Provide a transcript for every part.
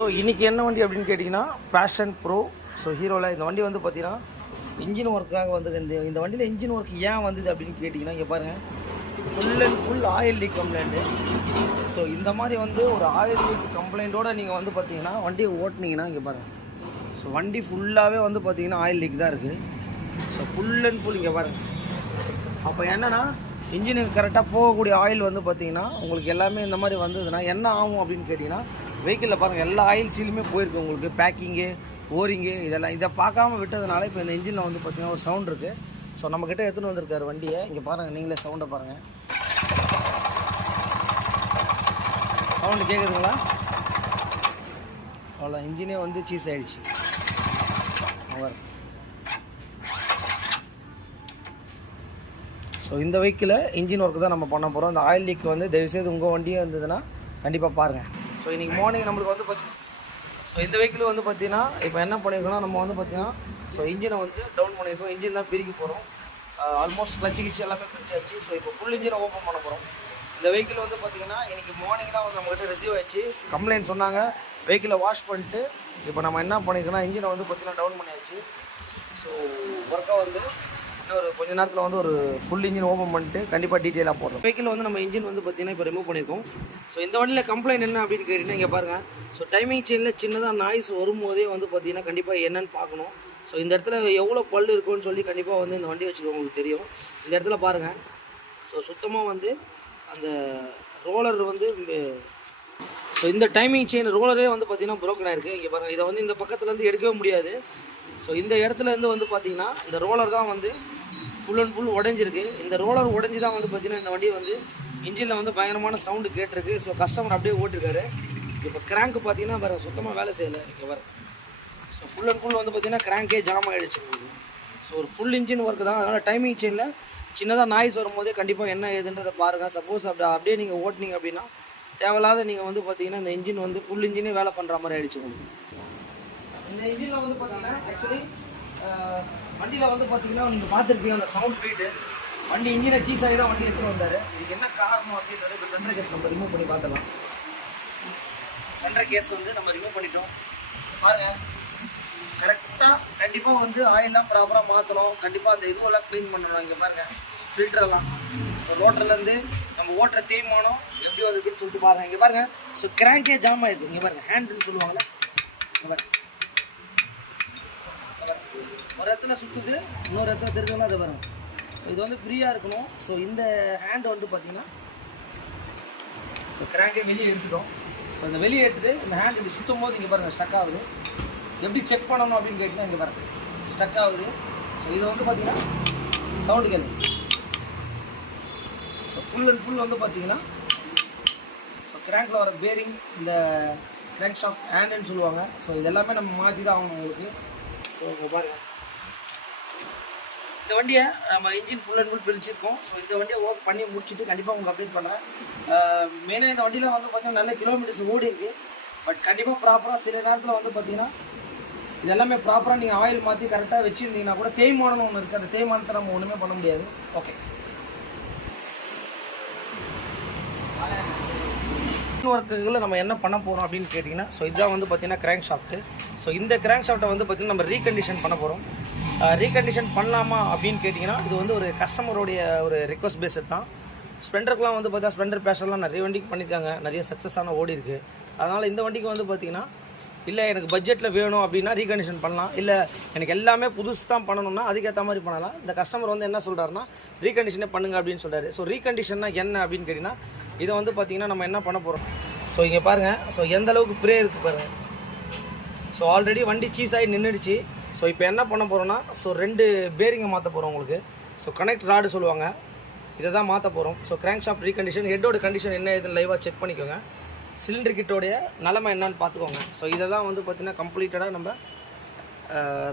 So இன்றைக்கி என்ன வண்டி அப்படின்னு கேட்டிங்கன்னா பேஷன் ப்ரோ. ஸோ ஹீரோவில் இந்த வண்டி வந்து பார்த்தீங்கன்னா இன்ஜின் ஒர்க்காக வந்தது. இந்த வண்டியில் இன்ஜின் ஒர்க் ஏன் வந்தது அப்படின்னு கேட்டிங்கன்னா இங்கே பாருங்கள், full and full oil league complaint. So இந்த மாதிரி வந்து ஒரு ஆயில் லீக் கம்ப்ளைண்ட்டோடு நீங்கள் வந்து பார்த்தீங்கன்னா வண்டியை ஓட்டினீங்கன்னா இங்கே பாருங்கள், ஸோ வண்டி ஃபுல்லாகவே வந்து பார்த்தீங்கன்னா ஆயில் லீக் தான் இருக்குது. ஸோ ஃபுல் அண்ட் ஃபுல் இங்கே பாருங்கள். அப்போ என்னென்னா இன்ஜினுக்கு கரெக்டாக போகக்கூடிய ஆயில் வந்து பார்த்தீங்கன்னா உங்களுக்கு எல்லாமே இந்த மாதிரி வந்ததுன்னா என்ன ஆகும் அப்படின்னு கேட்டிங்கன்னா, வெஹிக்கிளில் பாருங்கள் எல்லா ஆயில் சீலுமே போயிருக்கு உங்களுக்கு. பேக்கிங்கு, ஓரிங்கு இதெல்லாம் இதை பார்க்காம விட்டதுனால இப்போ இந்த இன்ஜினில் வந்து பார்த்திங்கன்னா ஒரு சவுண்ட் இருக்குது. ஸோ நம்மக்கிட்ட எடுத்துகிட்டு வந்திருக்காரு வண்டியை. இங்கே பாருங்கள், நீங்களே சவுண்டை பாருங்கள். சவுண்டு கேட்குதுங்களா? அவ்வளோ இன்ஜினே வந்து சீஸ் ஆகிடுச்சு. அவர் ஸோ இந்த வெஹிக்கில் இன்ஜின் ஒர்க்கு தான் நம்ம பண்ண போகிறோம். இந்த ஆயில் லீக் வந்து தயவுசெய்து உங்கள் வண்டியே இருந்ததுன்னா கண்டிப்பாக பாருங்கள். ஸோ இன்றைக்கி மார்னிங் நம்மளுக்கு வந்து ஸோ இந்த வெஹிக்கிள் வந்து பார்த்திங்கன்னா இப்போ என்ன பண்ணியிருக்கோம்னா நம்ம வந்து பார்த்திங்கன்னா ஸோ இன்ஜினை வந்து டவுன் பண்ணியிருக்கோம். இன்ஜின் தான் பிரிக்க போகிறோம். ஆல்மோஸ்ட் கிளச்சு கிச்சு எல்லாமே பிரிச்சாச்சு. ஸோ இப்போ ஃபுல் இன்ஜினை ஓப்பன் பண்ண போகிறோம். இந்த வெஹிக்கிள் வந்து பார்த்திங்கன்னா இன்றைக்கி மார்னிங் தான் வந்து நம்மகிட்ட ரிசீவ் ஆச்சு. கம்ப்ளைண்ட் சொன்னாங்க, வெஹிக்கிளை வாஷ் பண்ணிட்டு இப்போ நம்ம என்ன பண்ணியிருக்கோன்னா இன்ஜினை வந்து பார்த்திங்கன்னா டவுன் பண்ணியாச்சு. ஸோ ஒர்க்கை வந்து ஒரு கொஞ்ச நேரத்தில் வந்து ஒரு ஃபுல் இன்ஜின் ஓப்பன் பண்ணிட்டு கண்டிப்பாக டீட்டெயிலாக போடுறோம். வெஹிக்கிள் வந்து நம்ம இன்ஜின் வந்து பார்த்திங்கன்னா இப்போ ரிமூவ் பண்ணியிருக்கோம். ஸோ இந்த வண்டியில் கம்ப்ளைண்ட் என்ன அப்படின்னு கேட்டிங்கன்னா இங்கே பாருங்கள், ஸோ டைமிங் செயினில் சின்னதாக நாய்ஸ் வரும்போதே வந்து பார்த்திங்கன்னா கண்டிப்பாக என்னென்னு பார்க்கணும். ஸோ இந்த இடத்துல எவ்வளோ பல் இருக்குன்னு சொல்லி கண்டிப்பாக வந்து இந்த வண்டி வச்சுருக்கவங்களுக்கு தெரியும். இந்த இடத்துல பாருங்கள், ஸோ சுத்தமாக வந்து அந்த ரோலர் வந்து ஸோ இந்த டைமிங் செயின் ரோலரே வந்து பார்த்திங்கன்னா ப்ரோக்கன் ஆகிருக்கு. இங்கே பாருங்கள், இதை வந்து இந்த பக்கத்துலேருந்து எடுக்கவே முடியாது. ஸோ இந்த இடத்துலேருந்து வந்து பார்த்திங்கன்னா இந்த ரோலர் தான் வந்து ஃபுல் அண்ட் ஃபுல் உடஞ்சிருக்கு. இந்த ரோலர் உடஞ்சி தான் வந்து பார்த்திங்கன்னா இந்த வண்டி வந்து இன்ஜினில் வந்து பயங்கரமான சவுண்டு கேட்டிருக்கு. ஸோ கஸ்டமர் அப்படியே ஓட்டிருக்காரு. இப்போ கிராங்க் பார்த்திங்கன்னா வேறு சுத்தமாக வேலை செய்யலை. இங்கே வர ஸோ ஃபுல் அண்ட் ஃபுல் வந்து பார்த்திங்கன்னா கிராங்கே ஜாம் ஆகிடுச்சு. ஸோ ஒரு ஃபுல் இன்ஜின் ஒர்க்கு தான். அதனால் டைமிங் செயினில் சின்னதாக நாய்ஸ் வரும்போதே கண்டிப்பாக என்ன ஏதுன்றதை பாருங்கள். சப்போஸ் அப்படியே நீங்கள் ஓட்டினீங்க அப்படின்னா தேவையில்லாத நீங்கள் வந்து பார்த்திங்கன்னா இந்த இன்ஜின் வந்து ஃபுல் இன்ஜினே வேலை பண்ணுற மாதிரி ஆகிடுச்சு உங்களுக்கு. இந்த இன்ஜினில் வந்து பார்த்திங்கன்னா ஆக்சுவலி வண்டியில் வந்து பார்த்திங்கன்னா நீங்கள் பார்த்துருப்பீங்க அந்த சவுண்ட் போயிட்டு வண்டி இன்ஜினை சீஸ் ஆகி தான் வண்டி எடுத்துகிட்டு வந்தார். இதுக்கு என்ன காரணம் அப்படின்றது இப்போ சென்ட்ரல் கேஸ் நம்ம ரிமூவ் பண்ணி பார்த்துக்கலாம். சென்ட்ரல் கேஸ் வந்து நம்ம ரிமூவ் பண்ணிட்டோம். பாருங்கள், கரெக்டாக கண்டிப்பாக வந்து ஆயிலெலாம் ப்ராப்பராக மாற்றணும். கண்டிப்பாக அந்த இதுவெல்லாம் க்ளீன் பண்ணணும். இங்கே பாருங்கள், ஃபில்டரெல்லாம் ஸோ ரோட்டர்லேருந்து நம்ம ஓட்டுற தேய்மானம் எப்படி வந்துருக்குன்னு சொல்லிட்டு பாருங்கள். இங்கே பாருங்கள், ஸோ கிராங்கே ஜாம் ஆகிருக்கு. இங்கே பாருங்கள், ஹேண்டுன்னு சொல்லுவாங்கள்ல, இங்கே பாருங்கள் ஒரு இடத்துல சுற்றுது, இன்னொரு இடத்துல திருக்கணும். அதை பாருங்கள், இது வந்து ஃப்ரீயாக இருக்கணும். ஸோ இந்த ஹேண்ட் வந்து பார்த்திங்கன்னா ஸோ கிராங்கை வெளியே எடுத்துட்டோம். ஸோ இந்த வெளியே எடுத்துகிட்டு இந்த ஹேண்ட் இப்படி சுற்றும் போது இங்கே பாருங்கள் ஸ்டக் ஆகுது. எப்படி செக் பண்ணணும் அப்படின்னு கேட்டிங்கன்னா இங்கே பாருங்கள் ஸ்டக் ஆகுது. ஸோ இதை வந்து பார்த்திங்கன்னா சவுண்டு கேள்வி. ஸோ ஃபுல் அண்ட் ஃபுல் வந்து பார்த்திங்கன்னா ஸோ கிராங்கில் வர பேரிங், இந்த கிராங்க் ஷாஃப்ட் ஹேண்டுன்னு சொல்லுவாங்க. ஸோ இதெல்லாமே நம்ம மாற்றி தான் ஆகணும் உங்களுக்கு. ஸோ இங்கே பாருங்கள், இந்த வண்டியை நம்ம இன்ஜின் ஃபுல் அண்ட் ஃபுல் பிரிச்சிருக்கோம். ஸோ இந்த வண்டியை ஒர்க் பண்ணி முடிச்சுட்டு கண்டிப்பாக உங்களுக்கு அப்டேட் பண்ணுறேன். மெயினாக இந்த வண்டியில் வந்து பார்த்திங்கன்னா நல்ல கிலோமீட்டர்ஸ் ஓடி இருக்குது. பட் கண்டிப்பாக ப்ராப்பராக சில நேரத்தில் வந்து பார்த்திங்கன்னா இது எல்லாமே ப்ராப்பராக நீங்கள் ஆயில் மாற்றி கரெக்டாக வச்சுருந்தீங்கன்னா கூட தேய்மானம் ஒன்று இருக்குது. அந்த தேய்மானத்தை நம்ம ஒன்றுமே பண்ண முடியாது. ஓகே, ஒர்க்குகளில் நம்ம என்ன பண்ண போகிறோம் அப்படின்னு கேட்டிங்கன்னா ஸோ இதுதான் வந்து பார்த்திங்கன்னா கிராங்க் ஷாஃப்ட்டு. ஸோ இந்த கிராங்க் ஷாஃப்ட்டை வந்து பார்த்திங்கன்னா நம்ம ரீகண்டிஷன் பண்ண போகிறோம். ரீகண்டிஷன் பண்ணலாமா அப்படின்னு கேட்டிங்கன்னா இது வந்து ஒரு கஸ்டமருடைய ஒரு ரிக்வஸ்ட் பேஸட் தான். ஸ்ப்ளெண்டருக்குலாம் வந்து பார்த்தா ஸ்ப்ளெண்டர் பேஷன்லாம் நிறைய வண்டிக்கு பண்ணியிருக்காங்க, நிறைய சக்ஸஸான ஓடி இருக்குது. அதனால் இந்த வண்டிக்கு வந்து பார்த்திங்கன்னா இல்லை எனக்கு பட்ஜெட்டில் வேணும் அப்படின்னா ரீகண்டிஷன் பண்ணலாம். இல்லை எனக்கு எல்லாமே புதுசு தான் பண்ணணும்னா அதுக்கேற்ற மாதிரி பண்ணலாம். இந்த கஸ்டமர் வந்து என்ன சொல்கிறாருன்னா ரீகண்டிஷனே பண்ணுங்க அப்படின்னு சொல்கிறாரு. ஸோ ரீகண்டிஷன்னா என்ன அப்படின்னு கேட்டிங்கன்னா இதை வந்து பார்த்திங்கன்னா நம்ம என்ன பண்ண போகிறோம். ஸோ இங்கே பாருங்கள், ஸோ எந்த அளவுக்கு ப்ரே இருக்குது பாருங்கள். ஸோ ஆல்ரெடி வண்டி சீஸ் ஆகி நின்றுடுச்சு. ஸோ இப்போ என்ன பண்ண போகிறோன்னா ஸோ 2 பேரிங்கை மாற்ற போகிறோம் உங்களுக்கு. ஸோ கனெக்ட் ராடு சொல்லுவாங்க, இதை தான் மாற்ற போகிறோம். ஸோ கிராங்க் ஷாஃப்ட் ரீகண்டிஷன், ஹெட்டோட கண்டிஷன் என்ன இதுன்னு லைவாக செக் பண்ணிக்கோங்க. சிலிண்டர் கிட்டோடைய நிலமை என்னன்னு பார்த்துக்கோங்க. ஸோ இதை தான் வந்து பார்த்திங்கன்னா கம்ப்ளீட்டடாக நம்ம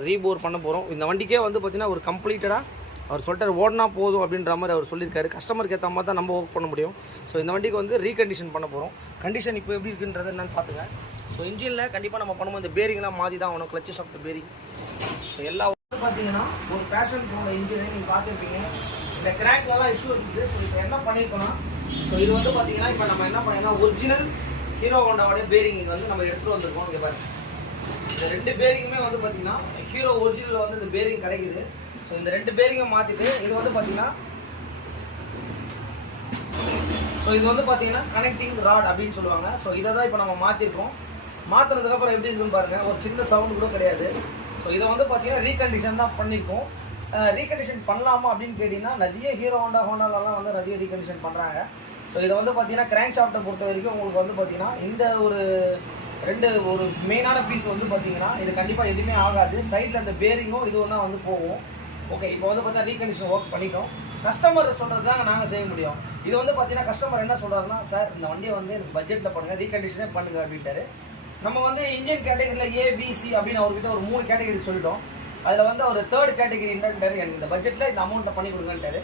ரீபோர் பண்ண போகிறோம். இந்த வண்டிக்கே வந்து பார்த்திங்கன்னா ஒரு கம்ப்ளீட்டடாக அவர் சொல்லிட்டார் ஓடினா போதும் அப்படின்ற மாதிரி அவர் சொல்லியிருக்காரு. கஸ்டமருக்கு ஏற்ற மாதிரி தான் நம்ம ஒர்க் பண்ண முடியும். ஸோ இந்த வண்டிக்கு வந்து ரீகண்டிஷன் பண்ண போகிறோம். கண்டிஷன் இப்போ எப்படி இருக்குன்றது என்னென்னு பார்த்துங்க. ஸோ இன்ஜினில் கண்டிப்பாக நம்ம பண்ணும்போது இந்த பேரிங்லாம் மாற்றி தான் ஆகணும். கிளச்சு ஷாஃப்ட் பேரிங் ஸோ எல்லா பார்த்தீங்கன்னா ஒரு பேஷன் போன இன்ஜினை நீங்கள் பார்த்துருப்பீங்க. இந்த கிராக்லலாம் இஷ்யூ இருக்குது. ஸோ இப்போ என்ன பண்ணியிருக்கோன்னா ஸோ இது வந்து பார்த்தீங்கன்னா இப்போ நம்ம என்ன பண்ணிங்கன்னா ஒரிஜினல் ஹீரோ ஹோண்டாவோட பேரிங் இது வந்து நம்ம எடுத்துகிட்டு வந்திருக்கோம். இங்கே பாருங்க, இந்த 2 பேரிங்குமே வந்து பார்த்தீங்கன்னா ஹீரோ ஒரிஜினலில் வந்து இந்த பேரிங் கிடைக்குது. ஸோ இந்த 2 பேரிங்கை மாற்றிட்டு இது வந்து பார்த்தீங்கன்னா இது வந்து பார்த்தீங்கன்னா கனெக்டிங் ராட் அப்படின்னு சொல்லுவாங்க. ஸோ இதை தான் இப்போ நம்ம மாற்றிருக்கோம். மாற்றினதுக்கப்புறம் எப்படி இருக்குன்னு பாருங்கள், ஒரு சின்ன சவுண்டு கூட கிடையாது. ஸோ இதை வந்து பார்த்தீங்கன்னா ரீகண்டிஷன் தான் பண்ணியிருக்கோம். ரீகண்டிஷன் பண்ணலாமா அப்படின்னு கேட்டிங்கன்னா நிறைய ஹீரோ ஹோண்டாலலாம் வந்து நிறைய ரீகண்டிஷன் பண்ணுறாங்க. ஸோ இதை வந்து பார்த்தீங்கன்னா கிராங்க் ஷாஃப்ட்டை பொறுத்த வரைக்கும் உங்களுக்கு வந்து பார்த்தீங்கன்னா இந்த ஒரு மெயினான பீஸ் வந்து பார்த்தீங்கன்னா இது கண்டிப்பாக எதுவுமே ஆகாது. சைடில் அந்த பேரிங்கும் இதுவும் தான் வந்து போகும். ஓகே, இப்போ வந்து பார்த்தீங்கன்னா ரீகண்டிஷன் ஒர்க் பண்ணிட்டோம். கஸ்டமர் சொல்கிறது தாங்க நாங்கள் செய்ய முடியும். இது வந்து பார்த்தீங்கன்னா கஸ்டமர் என்ன சொல்கிறாருன்னா, சார் இந்த வண்டியை வந்து எனக்கு பட்ஜெட்டில் பண்ணுங்கள், ரீகண்டிஷனே பண்ணுங்கள் அப்படின்ட்டாரு. நம்ம வந்து இந்தியன் கேட்டகரியில் ஏபிசி அப்படின்னு அவர்கிட்ட ஒரு 3 கேட்டகரி சொல்லிட்டோம். அதில் வந்து ஒரு 3rd கேட்டகரி என்னன்ட்டாரு, எனக்கு இந்த பட்ஜெட்டில் இந்த அமௌண்ட்டை பண்ணி கொடுங்கன்ட்டாரு.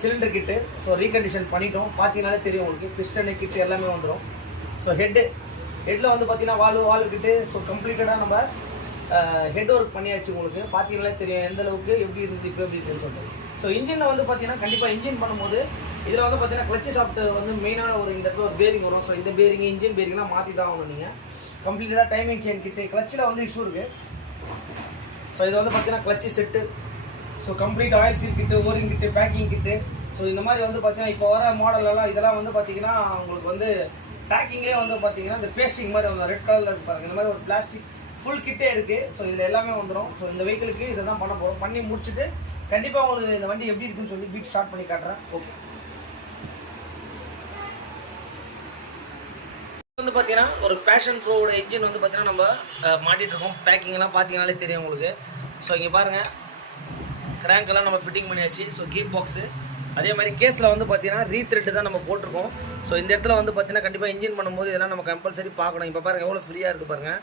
சிலிண்டர் கிட்டு ஸோ ரீகண்டிஷன் பண்ணிட்டோம். பார்த்தீங்கன்னாலே தெரியும் உங்களுக்கு, பிஸ்டனு கிட்டு எல்லாமே வந்துடும். ஸோ ஹெட்டில் வந்து பார்த்தீங்கன்னா வால்வு கிட்டு ஸோ கம்ப்ளீட்டடாக நம்ம ஹெட் ஒர்க் பண்ணியாச்சு. உங்களுக்கு பார்த்தீங்கன்னாலே தெரியும் எந்த அளவுக்கு எப்படி இருந்துச்சு இப்போ எப்படி சொல்லிட்டு. ஸோ இன்ஜினில் வந்து பார்த்தீங்கன்னா கண்டிப்பாக இன்ஜின் பண்ணும்போது இதில் வந்து பார்த்தீங்கன்னா கிளச்சு ஷாஃப்ட் வந்து மெயினான இந்த இடத்துல ஒரு பேரிங் வரும். ஸோ இந்த பேரிங் இன்ஜின் பேரிங்லாம் மாற்றி தான் ஆகணும் நீங்கள். கம்ப்ளீட்டாக டைமிங் செயின் கிட்டு கிளச்சில் வந்து இஷ்யூ இருக்குது. ஸோ இது வந்து பார்த்தீங்கன்னா clutch set, so complete oil seal kit, O ring kit, packing kit. So இந்த மாதிரி வந்து பார்த்தீங்கன்னா இப்போ வர மாடலெல்லாம் இதெல்லாம் வந்து பார்த்தீங்கன்னா உங்களுக்கு வந்து பேக்கிங்லேயே வந்து பார்த்தீங்கன்னா இந்த பேஸ்டிங் மாதிரி வந்து ரெட் கலரில் இருப்பாங்க. இந்த மாதிரி ஒரு பிளாஸ்டிக் ஃபுல் கிட்டே இருக்குது. ஸோ இதில் எல்லாமே வந்துடும். ஸோ இந்த வெஹிக்கிளுக்கு இதை தான் பண்ண போகிறோம். பண்ணி முடிச்சுட்டு கண்டிப்பாக உங்களுக்கு இந்த வண்டி எப்படி இருக்குன்னு சொல்லி பீட் ஸ்டார்ட் பண்ணி காட்டுறேன். ஓகே, வந்து பார்த்தீங்கன்னா ஒரு பேஷன் ப்ரோவோட இன்ஜின் வந்து பார்த்தீங்கன்னா நம்ம மாட்டிகிட்டு இருக்கோம். பேக்கிங்லாம் பார்த்தீங்கன்னாலே தெரியும் உங்களுக்கு. ஸோ இங்கே பாருங்கள், கிராங்க்கெல்லாம் நம்ம ஃபிட்டிங் பண்ணியாச்சு. ஸோ கீர் பாக்ஸு அதே மாதிரி கேஸில் வந்து பார்த்தீங்கன்னா ரீத்ரெட்டு தான் நம்ம போட்டிருக்கோம். ஸோ இந்த இடத்துல வந்து பார்த்தீங்கன்னா கண்டிப்பாக இன்ஜின் பண்ணும்போது இதெல்லாம் நம்ம கம்பல்சரி பார்க்கணும். இப்போ பாருங்கள் எவ்வளோ ஃப்ரீயாக இருக்குது பாருங்கள்.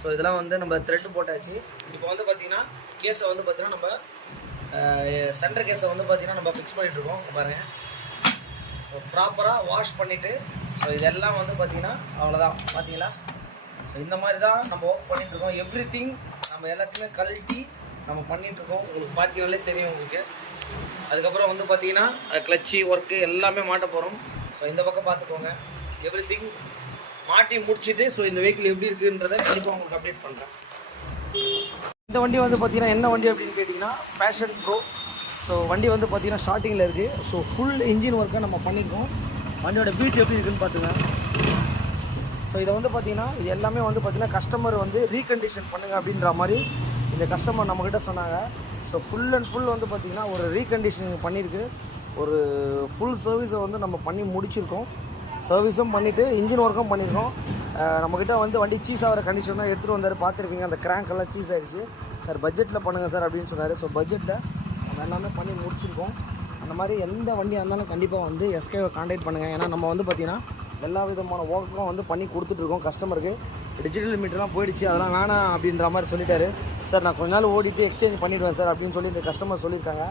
ஸோ இதெல்லாம் வந்து நம்ம த்ரெட்டு போட்டாச்சு. இப்போ வந்து பார்த்தீங்கன்னா கேஸை வந்து பார்த்தீங்கன்னா நம்ம சென்டர் கேஸை வந்து பார்த்தீங்கன்னா நம்ம ஃபிக்ஸ் பண்ணிகிட்ருக்கோம். பாருங்கள், ஸோ ப்ராப்பராக வாஷ் பண்ணிவிட்டு ஸோ இதெல்லாம் வந்து பார்த்தீங்கன்னா அவ்வளோதான். பார்த்தீங்களா? ஸோ இந்த மாதிரி தான் நம்ம ஒர்க் பண்ணிகிட்ருக்கோம். எவ்ரிதிங் நம்ம எல்லாத்தையுமே கழட்டி நம்ம பண்ணிகிட்ருக்கோம். உங்களுக்கு பார்த்தீங்கன்னாலே தெரியும் உங்களுக்கு. அதுக்கப்புறம் வந்து பார்த்தீங்கன்னா கிளச்சி ஒர்க்கு எல்லாமே மாட்ட போகிறோம். ஸோ இந்த பக்கம் பார்த்துக்கோங்க. எவ்ரிதிங் மாட்டி முடிச்சுட்டு ஸோ இந்த வெஹிக்கிள் எப்படி இருக்குன்றதை கண்டிப்பாக உங்களுக்கு அப்டேட் பண்ணுறேன். இந்த வண்டி வந்து பார்த்தீங்கன்னா என்ன வண்டி அப்படின்னு கேட்டிங்கன்னா பேஷன் ப்ரோ. ஸோ வண்டி வந்து பார்த்தீங்கன்னா ஸ்டார்டிங்கில் இருக்குது. ஸோ ஃபுல் இன்ஜின் ஒர்க்கை நம்ம பண்ணியிருக்கோம். வண்டியோட பீட் எப்படி இருக்குதுன்னு பார்த்துங்க. ஸோ இதை வந்து பார்த்தீங்கன்னா இது எல்லாமே வந்து பார்த்தீங்கன்னா கஸ்டமர் வந்து ரீகண்டிஷன் பண்ணுங்கள் அப்படின்ற மாதிரி இந்த கஸ்டமர் நம்மக்கிட்ட சொன்னாங்க. ஸோ ஃபுல் அண்ட் ஃபுல் வந்து பார்த்திங்கன்னா ஒரு ரீகண்டிஷனிங் பண்ணியிருக்கு. ஒரு ஃபுல் சர்வீஸை வந்து நம்ம பண்ணி முடிச்சிருக்கோம். சர்வீஸும் பண்ணிவிட்டு இன்ஜின் ஒர்க்கும் பண்ணியிருக்கோம். நம்மக்கிட்ட வந்து வண்டி சீஸ் ஆகிற கண்டிஷன் தான் எடுத்துகிட்டு வந்தார். பார்த்துருப்பீங்க, அந்த கிராங்க் எல்லாம் சீஸ் ஆகிடுச்சு. சார் பட்ஜெட்டில் பண்ணுங்கள் சார் அப்படின்னு சொன்னார். ஸோ பட்ஜெட்டில் நம்ம எல்லாமே பண்ணி முடிச்சிருக்கோம். அந்த மாதிரி எந்த வண்டியாக இருந்தாலும் கண்டிப்பாக வந்து எஸ்கேவை கான்டாக்ட் பண்ணுங்கள். ஏன்னா நம்ம வந்து பார்த்திங்கன்னா எல்லா விதமான ஒர்க்கும் வந்து பண்ணி கொடுத்துட்ருக்கோம் கஸ்டமருக்கு. டிஜிட்டல் மீட்டர்லாம் போயிடுச்சு, அதெல்லாம் வேணாம் அப்படின்ற மாதிரி சொல்லிட்டாரு. சார் நான் கொஞ்ச நாள் ஓடிட்டு எக்ஸ்சேஞ்ச் பண்ணிவிடுவேன் சார் அப்படின்னு சொல்லி இந்த கஸ்டமர் சொல்லியிருக்காங்க.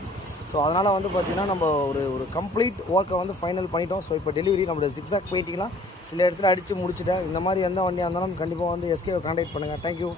ஸோ அதனால் வந்து பார்த்திங்கன்னா நம்ம ஒரு கம்ப்ளீட் ஒர்க்கை வந்து ஃபைனல் பண்ணிட்டோம். ஸோ இப்போ டெலிவரி நம்மளோட 6 ஆக் போயிட்டிங்கன்னா சில இடத்துல அடித்து முடிச்சுட்டேன். இந்த மாதிரி எந்த வண்டியாக இருந்தாலும் கண்டிப்பாக வந்து எஸ்கேவை கான்டாக்ட் பண்ணுங்கள். தேங்க்யூ.